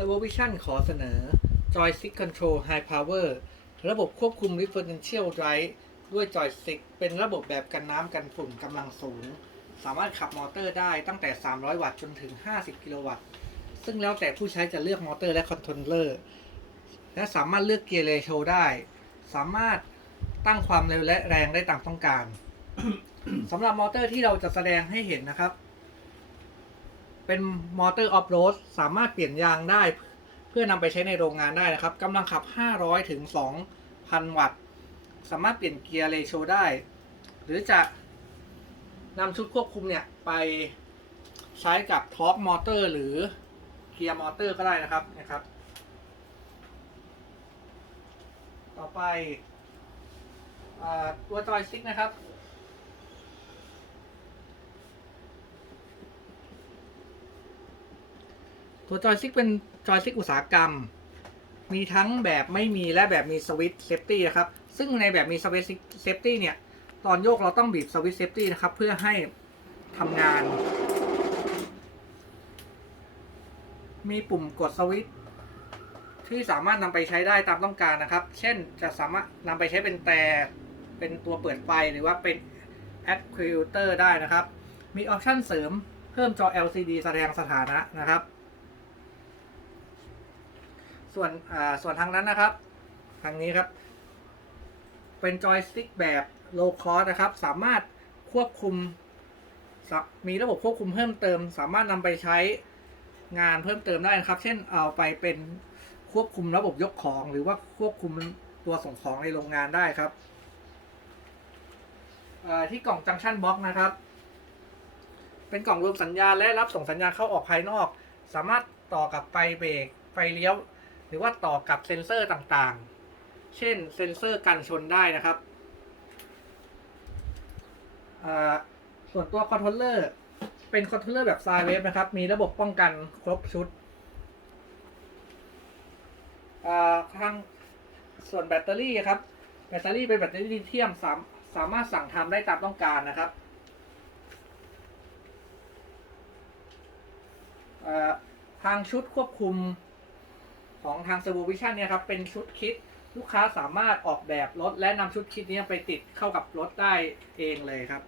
Servo Vision ขอเสนอ Joystick Control High Power ระบบควบคุม Differential Drive ด้วย Joystick เป็นระบบแบบกันน้ำกันฝุ่นกำลังสูง สามารถขับมอเตอร์ได้ตั้งแต่ 300 วัตต์จนถึง 50 กิโลวัตต์ ซึ่งแล้วแต่ผู้ใช้จะเลือกมอเตอร์และคอนโทรลเลอร์ และสามารถเลือกเกียร์เรโชได้ สามารถตั้งความเร็วและแรงได้ตามต้องการ สำหรับมอเตอร์ที่เราจะแสดงให้เห็นนะครับ เป็นมอเตอร์ออฟโรดสามารถเปลี่ยนยางได้ เพื่อนำไปใช้ในโรงงานได้นะครับกำลังขับ 500 ถึง 2,000 วัตต์ สามารถเปลี่ยนเกียร์เรโชได้ หรือจะนำชุดควบคุมเนี่ย ไปใช้กับทอร์กมอเตอร์หรือเกียร์มอเตอร์ก็ได้นะครับนะครับ ต่อไปอตัวจอยสติ๊กนะครับ ตัวจอยสติ๊กเป็นจอยสติ๊กอุตสาหกรรม มีทั้งแบบไม่มีและแบบมีสวิตช์เซฟตี้นะครับ ซึ่งในแบบมีสวิตช์เซฟตี้เนี่ย ตอนโยกเราต้องบีบสวิตช์เซฟตี้นะครับ เพื่อให้ทำงาน มีปุ่มกดสวิตช์ที่สามารถนำไปใช้ได้ตามต้องการนะครับ เช่นจะสามารถนำไปใช้เป็นแต่เป็นตัวเปิดไฟหรือว่าเป็น Actuator ได้นะครับ มีออปชั่นเสริมเพิ่มจอ LCD แสดงสถานะนะครับ ส่วนอ่าส่วนทางนั้นนะครับ ทางนี้ครับ เป็นจอยสติ๊กแบบโลคอ s นะครับ สามารถควบคุม มีระบบควบคุมเพิ่มเติม สามารถนำไปใช้งานเพิ่มเติมได้นะครับ เช่นเอาไปเป็นควบคุมระบบยกของ หรือว่าควบคุมตัวส่งของในโรงงานได้ครับที่กล่องจังชันบล็อกนะครับ เป็นกล่องรวมสัญญาณและรับส่งสัญญาณเข้าออกภายนอก สามารถต่อกับไฟเบรกไฟเลี้ยว หรือว่าต่อกับเซ็นเซอร์ต่างๆ เช่นเซ็นเซอร์กันชนได้นะครับ ส่วนตัวคอนโทรลเลอร์เป็นคอนโทรลเลอร์แบบซายเวฟนะครับ มีระบบป้องกันครบชุดทางส่วนแบตเตอรี่ครับ แบตเตอรี่เป็นแบตเตอรี่ลิเธียมสามสามารถสั่งทำได้ตามต้องการนะครับทางชุดควบคุม ของทาง Servo Vision เนี่ยครับเป็นชุดคิดลูกค้าสามารถออกแบบรถและนำชุดคิดนี้ไปติดเข้ากับรถได้เองเลยครับ